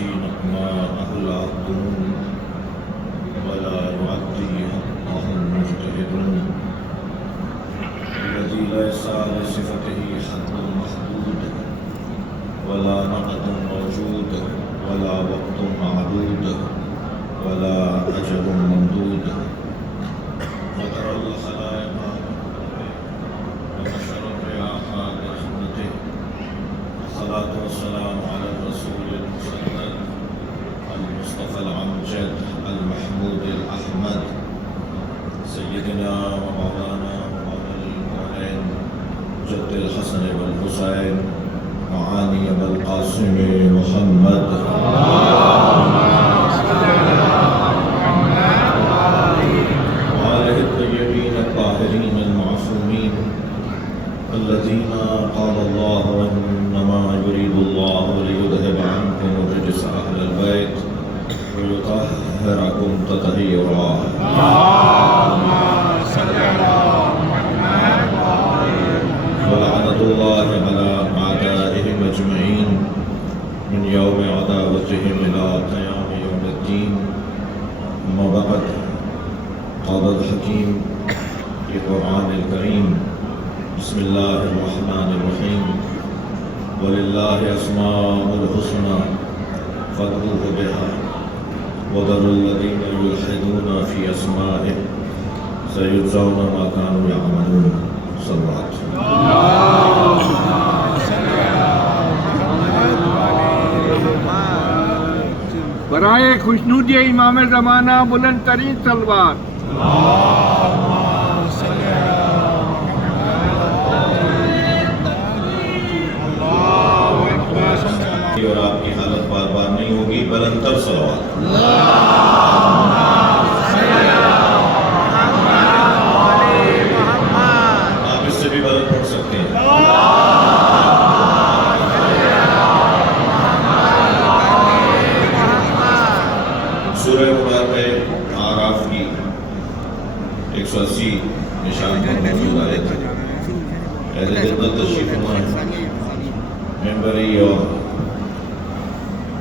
المخلصين ما أهلكتم ولا يعدي حقهم مجتهدون الذي ليس لصفته حد محدود ولا نقد موجود ولا وقت معدود ولا أجل ممدود وترى الخلائق وبشر الرياح برحمته الصلاة والسلام على الرسول المسند المصطفى الأمجد المحمود الأحمد سيدنا ومولانا ومولانا الموالين جد الحسن والحسين معاني بالقاسم محمد وآله الطيبين الطاهرين المعصومين الذين قال الله إنما يريد الله ليذهب عنكم الرجس أهل البيت ويطهركم تطهيرا. ولعنة الله على أعدائهم أجمعين من يوم عداوتهم إلى قيام يوم الدين. أما بعد قال الحكيم في القرآن الكريم بسم الله الرحمن الرحيم ولله أسماء الحسنى فادعوه بها وذروا الذين يلحدون في أسمائه سيجزون ما كانوا يعملون. صلوات برائے خوشنودی امام زمانہ بلند ترین صلوات. اور آپ کی حالت بار بار نہیں ہوگی بلند تر صلوات. آپ اس سے بھی بلند پڑھ سکتے ہیں. سورہ مبارکہ آراف کی 180 نشان پر موجود آیت ہے. اہل جنت تشریف فرمائے ممبری اور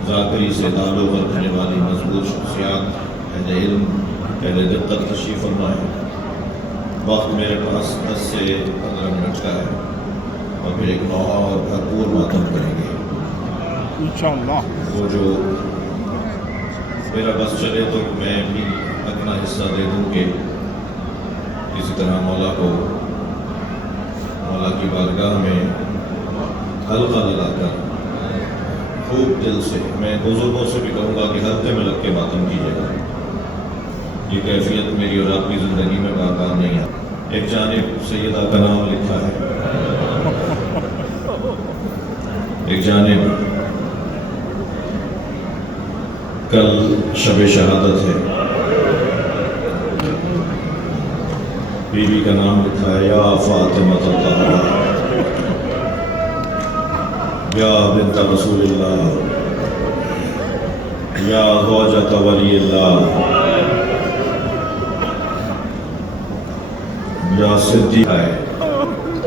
ذاکری سے تعلق رکھنے والی مضبوط شخصیات اہل علم اہل دقت تشریف فرمائے. وقت میرے پاس 10 سے 15 منٹ کا ہے اور پھر ایک نوحہ اور بھرپور ماتم کریں گے انشاءاللہ. وہ جو میرا بس چلے تو میں بھی اپنا حصہ دے دوں کہ اسی طرح مولا کی بارگاہ میں حلقہ لگا کر خوب دل سے میں بزرگوں سے بھی کہوں گا کہ حلقے میں لگ کے ماتم کیجیے گا. یہ کیفیت میری اور آپ کی زندگی میں بار بار نہیں ہے. ایک جانب سیدہ کا نام لکھا ہے, ایک جانب کل شب شہادت ہے. بی بی کا نام لکھا ہے یا فاطمہ الطاہرہ یا بنت رسول اللہ یا زوجۃ ولی اللہ یا صدیقہ ہے.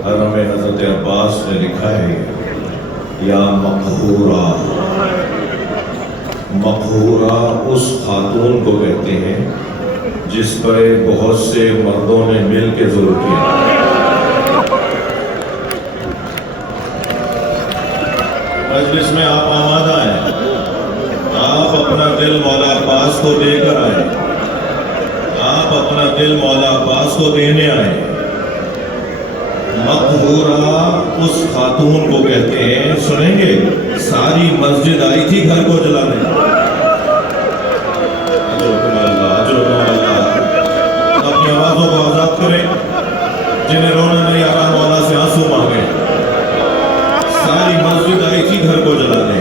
حرم حضرت عباس نے لکھا ہے یا مقہورہ. مقہورہ اس خاتون کو کہتے ہیں جس پر بہت سے مردوں نے مل کے ظلم کیا. مجلس میں آپ آمادہ ہیں, آپ اپنا دل مولا عباس کو دے کر آئیں, آپ اپنا دل مولا عباس کو دینے آئیں. مقہورہ اس خاتون کو کہتے ہیں, سنیں گے ساری مسجد آئی تھی گھر کو جلانے. اپنی آوازوں کو آزاد کریں, جنہیں رونا نہیں آ رہا مولا سے آنسو مانگیں. ساری مسجد آئی تھی گھر کو جلانے.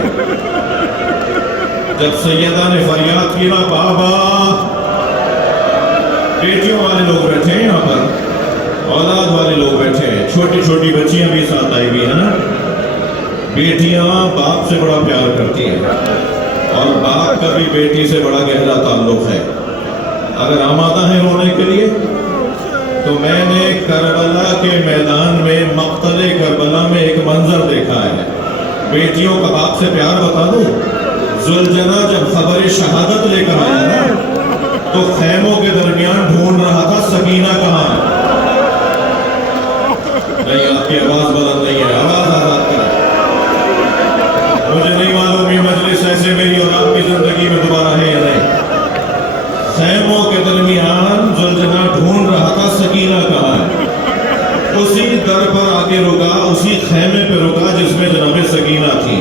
جب سیدہ نے فریاد کی نا بابا, بیٹیوں والے لوگ بیٹھے ہیں یہاں پر, اولاد والے لوگ بیٹھے ہیں, چھوٹی چھوٹی بچیاں بھی ساتھ آئی ہوئی ہیں نا. بیٹیاں باپ سے بڑا پیار کرتی ہیں اور باپ کا بھی بیٹی سے بڑا گہرا تعلق ہے. اگر آمادہ ہیں رونے کے لیے تو میں نے کربلا کے میدان میں مقتل کربلا میں ایک منظر دیکھا ہے. بیٹیوں کا باپ سے پیار بتا دوں, ज़ुलजना जब खबर शहादत लेकर आया ना तो खैमों के दरमियान ढूंढ रहा था सकीना कहाँ है। नहीं, आपकी आवाज बुलंद नहीं है, आवाज आजाद करें। मुझे नहीं मालूम ये मजलिस ऐसे मेरी और आपकी जिंदगी में दोबारा है या नहीं। खैमों के दरमियान ज़ुलजना ढूंढ रहा था सकीना कहाँ है। उसी दर पर आके रुका, उसी खैमे पे रुका जिसमें जनाब सकीना थी,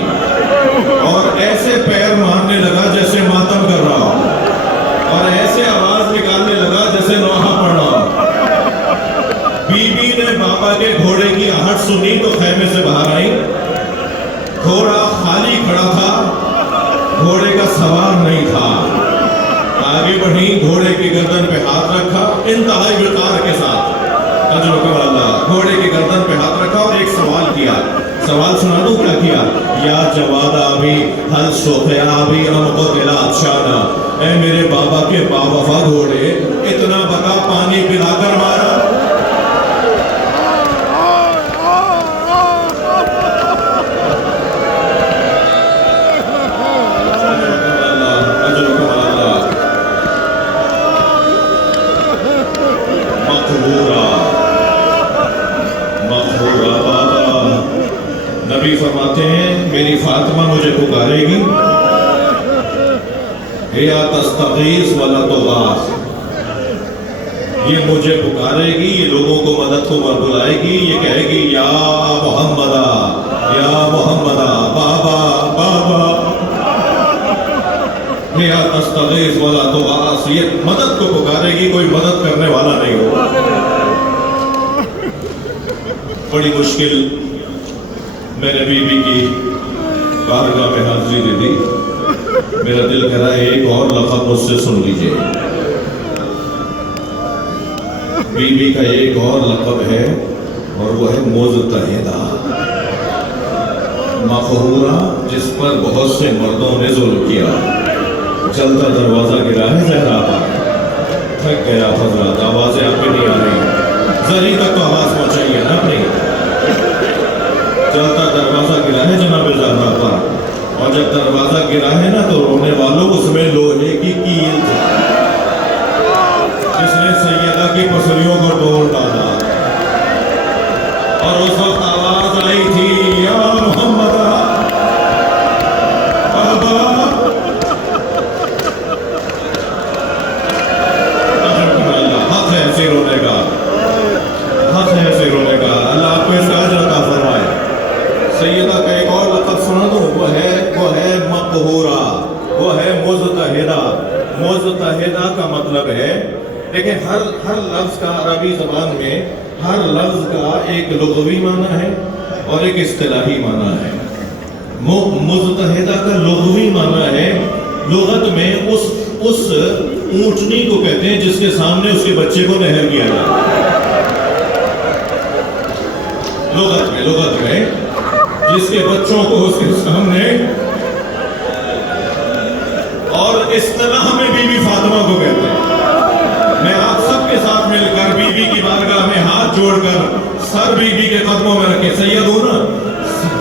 और ऐसे पैर मारने लगा जैसे मातम कर रहा हो, और ऐसे आवाज निकालने लगा जैसे नौहा पड़ रहा हो। बीबी ने बाबा के घोड़े की आहट सुनी तो खैमे से बाहर आई। घोड़ा खाली खड़ा था, घोड़े का सवार नहीं था। आगे बढ़ी, घोड़े की गर्दन पे हाथ रखा इंतहाई विकार के साथ, घोड़े की गर्दन पे हाथ रखा और एक सवाल किया। सवाल सुना दूं क्या किया? या जवादा अभी हल सोफया अभी हमको दिला शाना, ऐ मेरे बाबा के बावफा घोड़े, इतना बता पानी पिलाकर मारा। नबी फरमाते हैं मेरी फातिमा मुझे पुकारेगी, या तस्तगीस वला तुगास, ये मुझे पुकारेगी, ये लोगों को मदद को बुलाएगी, ये कहेगी या मोहम्मदा, या मोहम्मदा, बाबा बाबा। या तस्तगीस वला तुगास, ये मदद को पुकारेगी, कोई मदद करने वाला नहीं होगा। बड़ी मुश्किल मैंने बीबी की बारगाह में हाजिरी दे दी। मेरा दिल कह रहा है एक और लक़ब मुझसे सुन लीजिए। बीबी का एक और लक़ब है और वो है मुज़तहिदा, मक़हूरा, जिस पर बहुत से मर्दों ने जुल्म किया। चलता दरवाजा गिरा है ज़हरा पर, थक गया हज़रत, आवाज़ें आपकी नहीं आ रही, ज़री तक तो आवाज़ पहुँचाइए ना अपनी। चलता दरवाजा गिरा है जनाब ज़हरा पर, और जब दरवाजा गिरा है ना तो रोने वालों उसमें लोहे की कील थी जिसने सैयदा की पसलियों को तोड़ डाला, और उस वक्त आवाज आई थी या मोहम्मद बाबा। हक है ऐसे रोने का, हक है ऐसे रोने का। अल्लाह आपको इसका अजर अता फरमाए। सैयदा का एक और लक़ब सुना दूं, वो है मक़हूरा, वो है मुज़तहिदा। मुज़तहिदा का मतलब है, लेकिन हर लफ्ज़ का अरबी ज़बान में हर लफ्ज़ का एक लुग़वी माना है और एक इस्तिलाही माना है। मुज़तहिदा का लुग़वी माना है, लुग़त में उस ऊँटनी को कहते हैं जिसके सामने उसके बच्चे को नहर किया जाए। लुग़त में जिसके बच्चों को उसके सामने, और इस तरह हमें बीबी फातिमा को कहते हैं। मैं आप सबके साथ मिलकर बीबी की बारगाह में हाथ जोड़कर सर बीबी के कदमों में रखे, सैयद हो ना,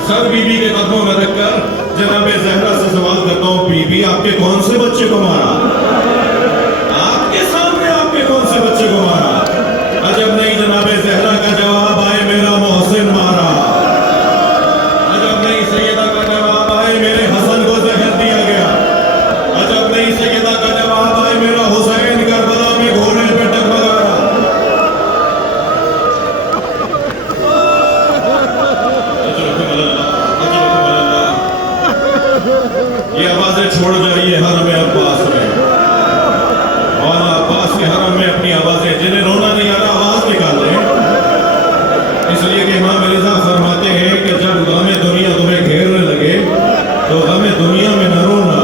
सर बीबी के कदमों में रखकर जनाब ज़हरा से सवाल करता हूँ, बीबी आपके कौन से बच्चे को मारा? आपके सामने आपके कौन से बच्चे को मारा? अजब नहीं जनाब ज़हरा का जवाब आए मेरा मोहसिन मारा। सैयदा का जवाब आए मेरे हसन को जहर दिया गया। अजब नहीं सैयदा का जवाब आए मेरा हुसैन करबला में घोड़े पे टकराया। ये आवाजें छोड़ जाइए हरम अब्बास में, मौला अब्बास के हरम में अपनी आवाजें, जिन्हें रोना नहीं आ रहा आवाज निकाल लें। इसलिए कि इमाम रिज़ा फरमाते हैं कि जब गमे दुनिया तुम्हें घेरने लगे तो गमे दुनिया में न रोना,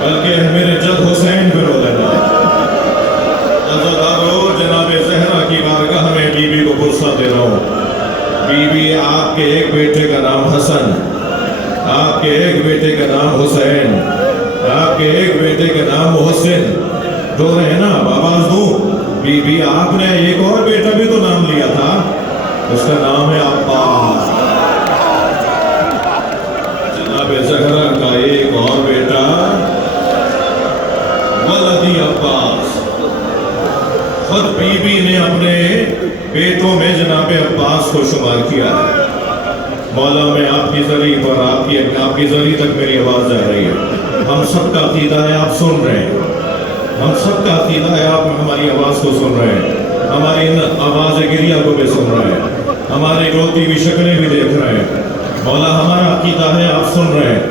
बल्कि मेरे जद हुसैन पे रो लेना। अज़ादारो जनाब ज़हरा की बारगाह में बीबी को गुस्सा दे रहा हूँ। बीबी, आपके एक बेटे का नाम हसन, आपके एक बेटे का नाम हुसैन, आपके एक बेटे का नाम मोहसिन, रो रहे हैं ना, आवाज दूं? बीबी, आपने एक और बेटा भी तो नाम लिया था, उसका नाम है अब्बास। जनाब ज़हरा का एक और बेटा खुद बीबी ने अपने बेटों में जनाब अब्बास को शुमार किया है। मौला में आपकी जरी पर आपकी जरी तक मेरी आवाज आ रही है। हम सबका अकीदा है आप सुन रहे हैं, हम सबका अकीदा है आप हमारी आवाज को सुन रहे हैं, हमारी इन आवाज गिरिया को भी सुन रहे हैं, हमारी रोती हुई शक्लें भी देख रहे हैं। मौला हमारा अकीदा है आप सुन रहे हैं।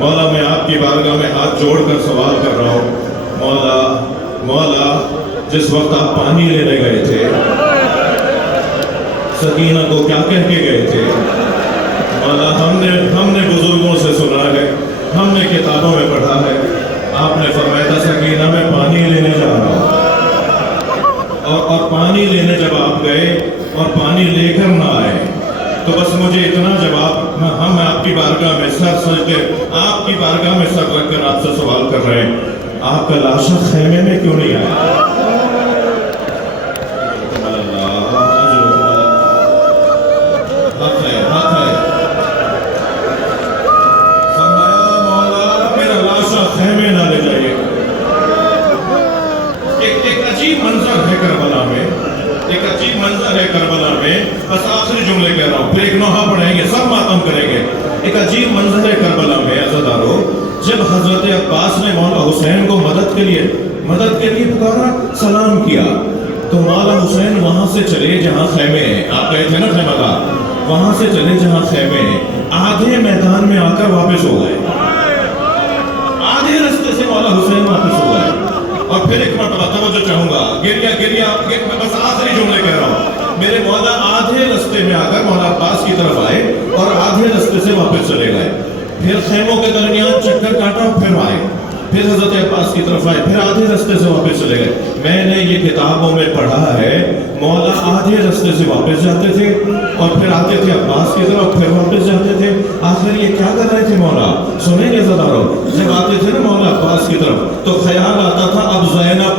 मौला मैं आपकी बारगाह में हाथ जोड़कर सवाल कर रहा हूँ। मौला मौला जिस वक्त आप पानी लेने गए थे सकीना को क्या कह के गए थे? मौला हमने बुजुर्गों से सुना है, हमने किताबों में पढ़ा है, आपने फरमाया था सकीना मैं पानी लेने जा रहा हूँ। और पानी लेने जब आप गए और पानी लेकर ना आए तो बस मुझे इतना जवाब, हम आपकी बारगाह में सर सजदे आपकी बारगाह में सर रखकर आपसे सवाल कर रहे हैं, आपका लाशा खेमे में क्यों नहीं आया? हक है। फरमाया मौला मेरा लाशा खेमे ना ले जाइए। एक अजीब मंजर है करबला में, एक अजीब मंजर है करबला में। बस आखिरी जुमले कह रहा हूँ, फिर एक नोहा पढ़ेंगे, सब मातम करेंगे। एक अजीब मंजर है करबला में अज़ादारो, जब हजरत अब्बास ने मौला हुसैन को मदद के लिए पुकारा, सलाम किया, तो मौला हुसैन वहां से चले जहां खेमे हैं। आप गए थे ना खेमा, वहां से चले जहां खेमे हैं, आधे मैदान में आकर वापस हो गए, आधे रास्ते से मौला हुसैन वापस हो गए। और फिर एक मरतबा तवज्जो चाहूंगा, गिरिया मैं बस आखिरी जुमले कह रहा हूँ, मेरे मौला आधे रास्ते में आकर मौला अब्बास की तरफ आए और आधे रास्ते से वापस चले गए। फिर खेमों के दरमियान चक्कर काटा, फिर आए, फिर हजरत अब्बास की तरफ आए, फिर आधे रास्ते से वापस चले गए। मैंने ये किताबों में पढ़ा है, मौला आधे रास्ते से वापस जाते थे और फिर आते थे अब्बास की तरफ, फिर वापस जाते थे। आखिर ये क्या कर रहे थे मौला? सुनेंगे ज़रा, जब आते थे ना मौला अब्बास की तरफ तो ख्याल आता था अब ज़ैनब